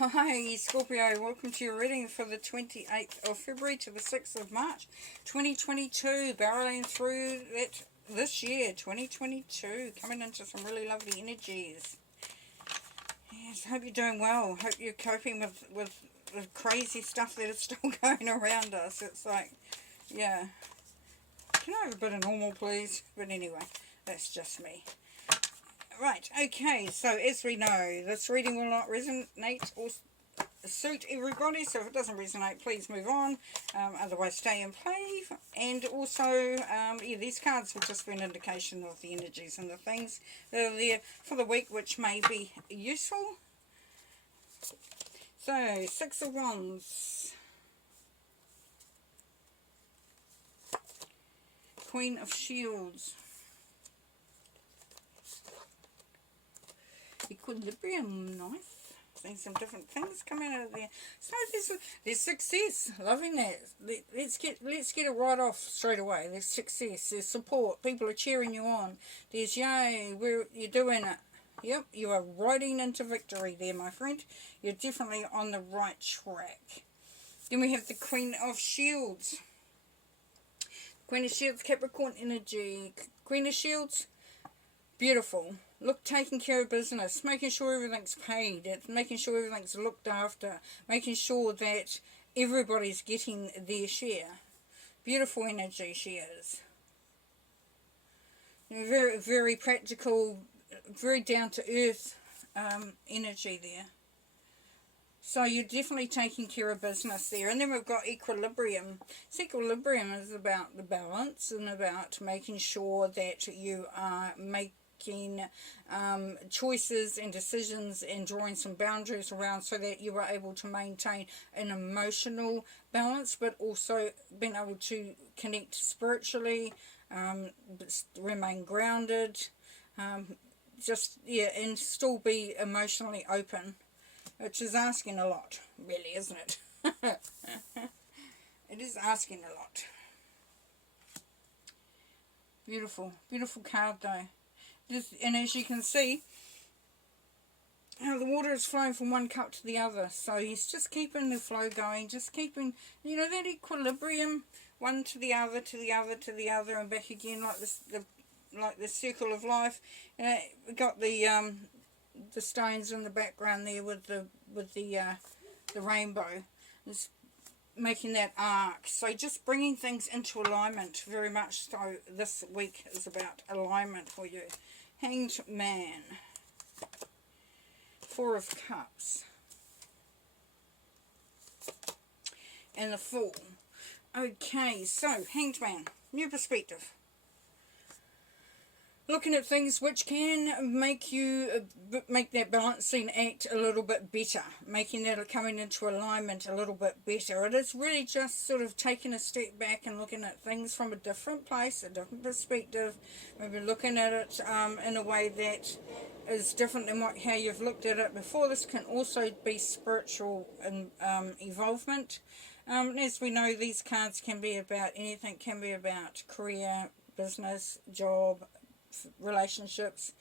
Hi Scorpio, welcome to your reading for the 28th of February to the 6th of March 2022, barreling through it this year 2022, coming into some really lovely energies. Yes, hope you're doing well. Hope you're coping with the crazy stuff that is still going around us. It's like, yeah, can I have a bit of normal please? But anyway, that's just me. Right, okay, so as we know, this reading will not resonate or suit everybody, so if it doesn't resonate, please move on, otherwise stay and play. And also, yeah, these cards will just be an indication of the energies and the things that are there for the week, which may be useful. So, Six of Wands, Queen of Shields, Equilibrium, nice. Seeing some different things coming out of there. So there's success. Loving that. Let's get it right off straight away. There's success. There's support. People are cheering you on. There's yay. You're doing it. Yep, you are riding into victory there, my friend. You're definitely on the right track. Then we have the Queen of Shields. Queen of Shields, Capricorn energy. Queen of Shields, beautiful. Look, taking care of business, making sure everything's paid, making sure everything's looked after, making sure that everybody's getting their share. Beautiful energy she is. Very, very practical, very down-to-earth energy there. So you're definitely taking care of business there. And then we've got equilibrium. So equilibrium is about the balance and about making sure that you are making choices and decisions and drawing some boundaries around so that you are able to maintain an emotional balance, but also being able to connect spiritually, remain grounded, just, yeah, and still be emotionally open, which is asking a lot, really, isn't it? It is asking a lot. Beautiful, beautiful card though. And as you can see, the water is flowing from one cup to the other. So he's just keeping the flow going, just keeping, you know, that equilibrium, one to the other, to the other, to the other, and back again, like this, like the circle of life. We got the stones in the background there with the rainbow. It's making that arc. So just bringing things into alignment, very much so. This week is about alignment for you. Hanged Man, Four of Cups, and the Fool. Okay, so Hanged Man, new perspective. Looking at things which can make you make that balancing act a little bit better, making that coming into alignment a little bit better. It is really just sort of taking a step back and looking at things from a different place, a different perspective, maybe looking at it in a way that is different than how you've looked at it before. This can also be spiritual evolvement. As we know, these cards can be about anything, can be about career, business, job, relationships,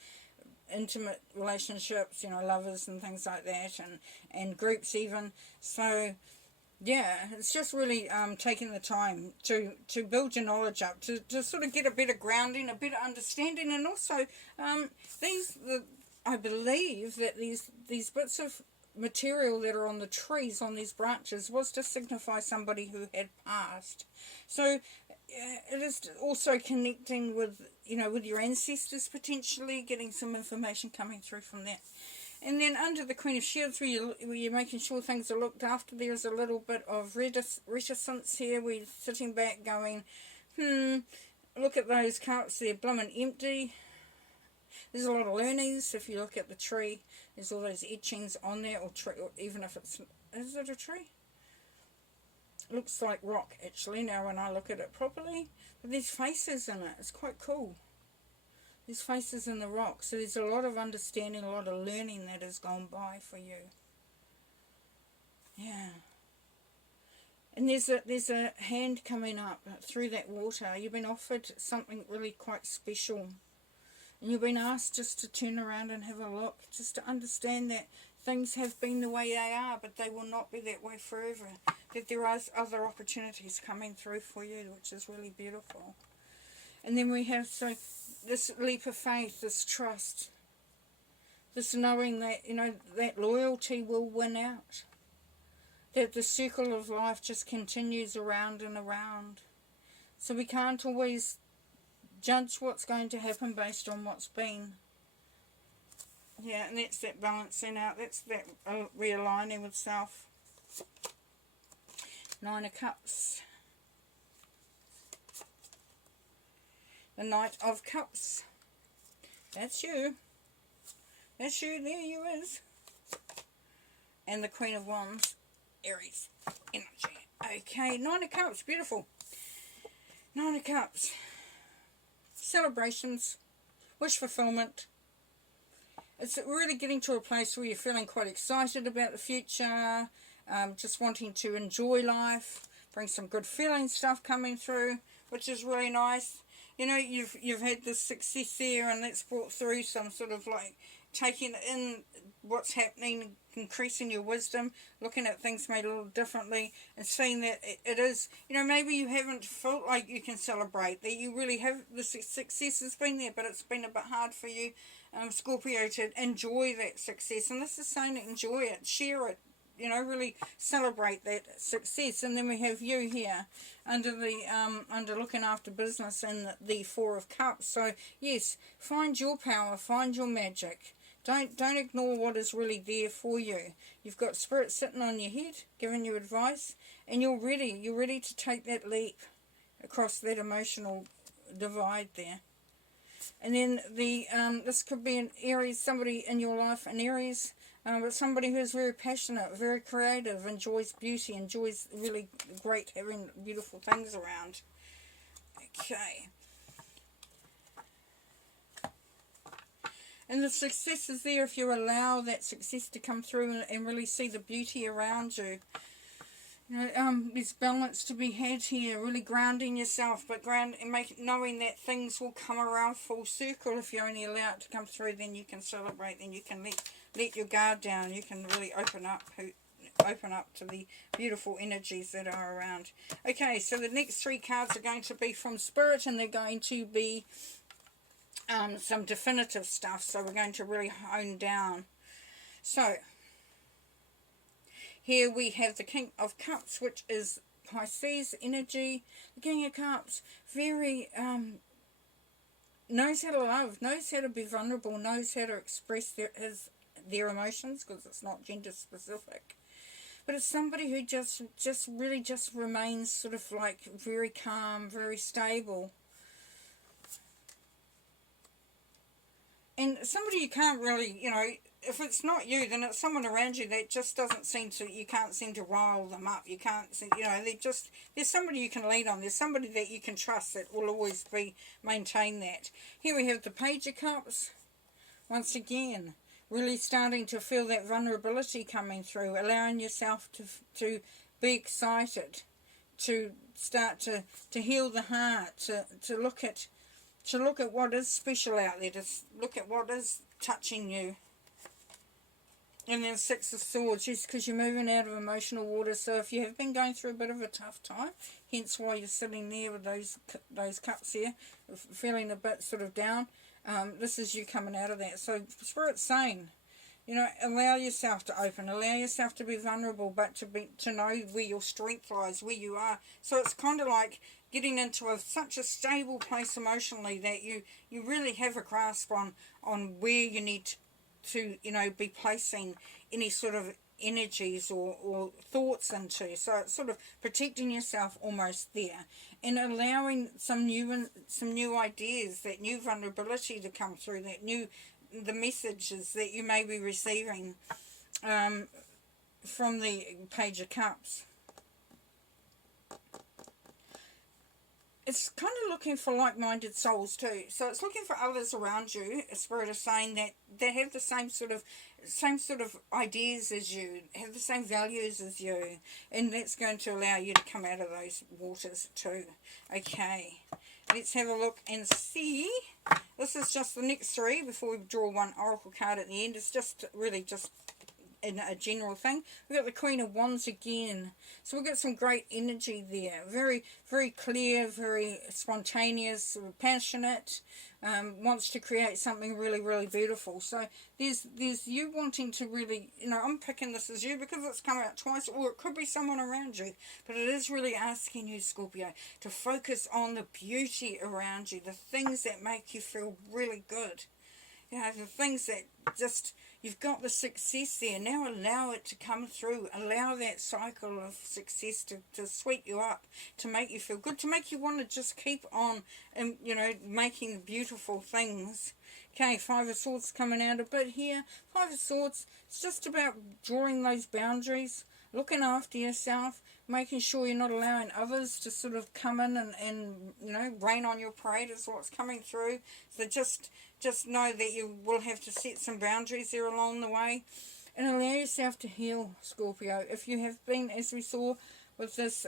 intimate relationships, you know, lovers and things like that, and groups even. So yeah, it's just really taking the time to build your knowledge up, to sort of get a better grounding, a better understanding. And also I believe that these bits of material that are on the trees, on these branches, was to signify somebody who had passed. So it is also connecting with, you know, with your ancestors, potentially getting some information coming through from that. And then under the Queen of Shields, where you're making sure things are looked after, there's a little bit of reticence here. We're sitting back going, look at those cups, they're blooming empty. There's a lot of learnings. If you look at the tree, there's all those etchings on there, or even if it's, is it a tree? Looks like rock actually now when I look at it properly, but there's faces in it. It's quite cool. There's faces in the rock, so there's a lot of understanding, a lot of learning that has gone by for you. Yeah. And there's a hand coming up through that water. You've been offered something really quite special, and you've been asked just to turn around and have a look, just to understand that things have been the way they are, but they will not be that way forever. That there are other opportunities coming through for you, which is really beautiful. And then we have this leap of faith, this trust, this knowing that, you know, that loyalty will win out. That the circle of life just continues around and around. So we can't always judge what's going to happen based on what's been. Yeah, and that's that balancing out. That's that realigning with self. 9 of Cups. The Knight of Cups. That's you. That's you. There you is. And the Queen of Wands. Aries energy. Okay, 9 of Cups. Beautiful. 9 of Cups. Celebrations. Wish fulfillment. It's really getting to a place where you're feeling quite excited about the future. Just wanting to enjoy life. Bring some good feeling stuff coming through, which is really nice. You know, you've had this success there, and that's brought through some sort of like taking in what's happening, increasing your wisdom, looking at things made a little differently, and seeing that it is, you know, maybe you haven't felt like you can celebrate, that you really have, the success has been there, but it's been a bit hard for you, Scorpio, to enjoy that success. And this is saying enjoy it, share it, you know, really celebrate that success. And then we have you here under the under looking after business and the 4 of Cups. So yes, find your power, find your magic. Don't ignore what is really there for you. You've got Spirit sitting on your head, giving you advice, and you're ready. You're ready to take that leap across that emotional divide there. And then the this could be an Aries, somebody in your life, an Aries, but somebody who's very passionate, very creative, enjoys beauty, enjoys really great having beautiful things around. Okay. And the success is there if you allow that success to come through and really see the beauty around you. You know, there's balance to be had here, really grounding yourself, but knowing that things will come around full circle. If you only allow it to come through, then you can celebrate, then you can let your guard down, you can really open up to the beautiful energies that are around. Okay, so the next 3 cards are going to be from Spirit, and they're going to be some definitive stuff, so we're going to really hone down. So here we have the King of Cups, which is Pisces energy. The King of Cups, very knows how to love, knows how to be vulnerable, knows how to express their emotions, because it's not gender specific. But it's somebody who just really remains sort of like very calm, very stable. And somebody you can't really, you know, if it's not you, then it's someone around you that just doesn't seem to, you can't seem to rile them up. You can't, you know, there's somebody you can lean on. There's somebody that you can trust that will always maintain that. Here we have the Page of Cups. Once again, really starting to feel that vulnerability coming through, allowing yourself to be excited, to start to heal the heart, to look at what is special out there, to look at what is touching you. And then 6 of Swords, just because you're moving out of emotional water. So if you have been going through a bit of a tough time, hence why you're sitting there with those cups here, feeling a bit sort of down, this is you coming out of that. So Spirit's saying, you know, allow yourself to open, allow yourself to be vulnerable, but to know where your strength lies, where you are. So it's kind of like getting into such a stable place emotionally that you really have a grasp on where you need to, you know, be placing any sort of energies or thoughts into. So it's sort of protecting yourself almost there, and allowing some new ideas, that new vulnerability to come through, the messages that you may be receiving from the Page of Cups. It's kind of looking for like-minded souls too. So it's looking for others around you. Spirit is saying that they have the same sort of ideas as you, have the same values as you, and that's going to allow you to come out of those waters too. Okay, let's have a look and see. This is just the next 3 before we draw one oracle card at the end. It's just really just in a general thing. We've got the Queen of Wands again. So we've got some great energy there. Very, very clear, very spontaneous, passionate, wants to create something really, really beautiful. So there's you wanting to really, you know, I'm picking this as you because it's come out twice, or it could be someone around you. But it is really asking you, Scorpio, to focus on the beauty around you, the things that make you feel really good. You know, the things that just, you've got the success there. Now allow it to come through. Allow that cycle of success to sweep you up, to make you feel good, to make you want to just keep on, and you know, making beautiful things. Okay, Five of Swords coming out a bit here. Five of Swords, it's just about drawing those boundaries, looking after yourself, making sure you're not allowing others to sort of come in and you know, rain on your parade is what's coming through. So just know that you will have to set some boundaries there along the way, and allow yourself to heal, Scorpio. If you have been, as we saw with this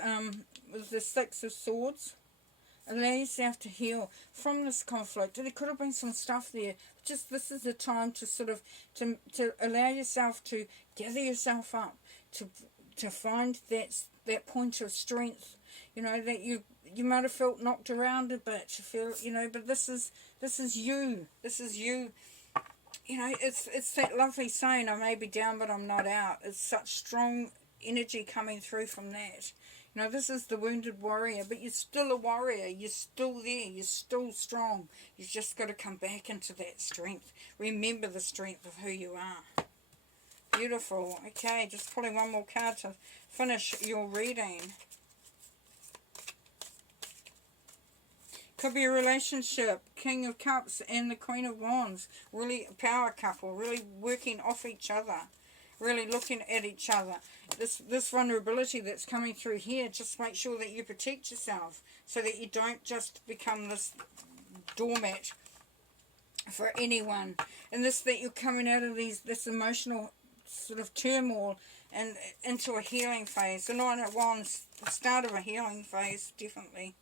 with the Six of Swords, allow yourself to heal from this conflict. There could have been some stuff there. Just this is the time to sort of to allow yourself to gather yourself up, to find that point of strength. You know, that you might have felt knocked around a bit. You feel, you know, but this is you. This is you. You know, it's that lovely saying, I may be down but I'm not out. It's such strong energy coming through from that. You know, this is the wounded warrior, but you're still a warrior. You're still there. You're still strong. You've just got to come back into that strength. Remember the strength of who you are. Beautiful. Okay, just pulling one more card to finish your reading. Could be a relationship, King of Cups and the Queen of Wands. Really a power couple, really working off each other, really looking at each other. This vulnerability that's coming through here, just make sure that you protect yourself so that you don't just become this doormat for anyone. And this, that you're coming out of this emotional sort of turmoil and into a healing phase. The Nine of Wands, the start of a healing phase, definitely.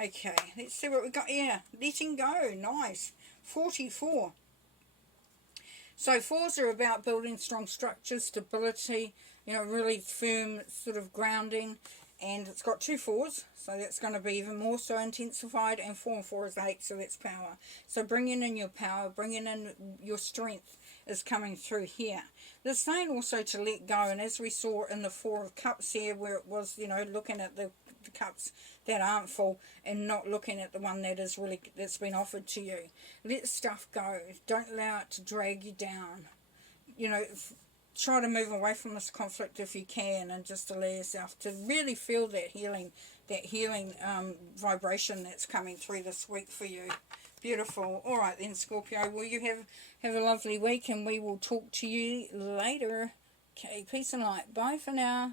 Okay, let's see what we got here. Letting go, nice. 44. So fours are about building strong structures, stability, you know, really firm sort of grounding. And it's got two fours, so that's going to be even more so intensified. And 4 and 4 is 8, so that's power. So bringing in your power, bringing in your strength is coming through here. They're saying also to let go, and as we saw in the Four of Cups here, where it was, you know, looking at the cups that aren't full and not looking at the one that is really, that's been offered to you. Let stuff go. Don't allow it to drag you down. You know, try to move away from this conflict if you can, and just allow yourself to really feel that healing vibration that's coming through this week for you. Beautiful. All right then, Scorpio. Well, you have a lovely week, and we will talk to you later. Okay, peace and light. Bye for now.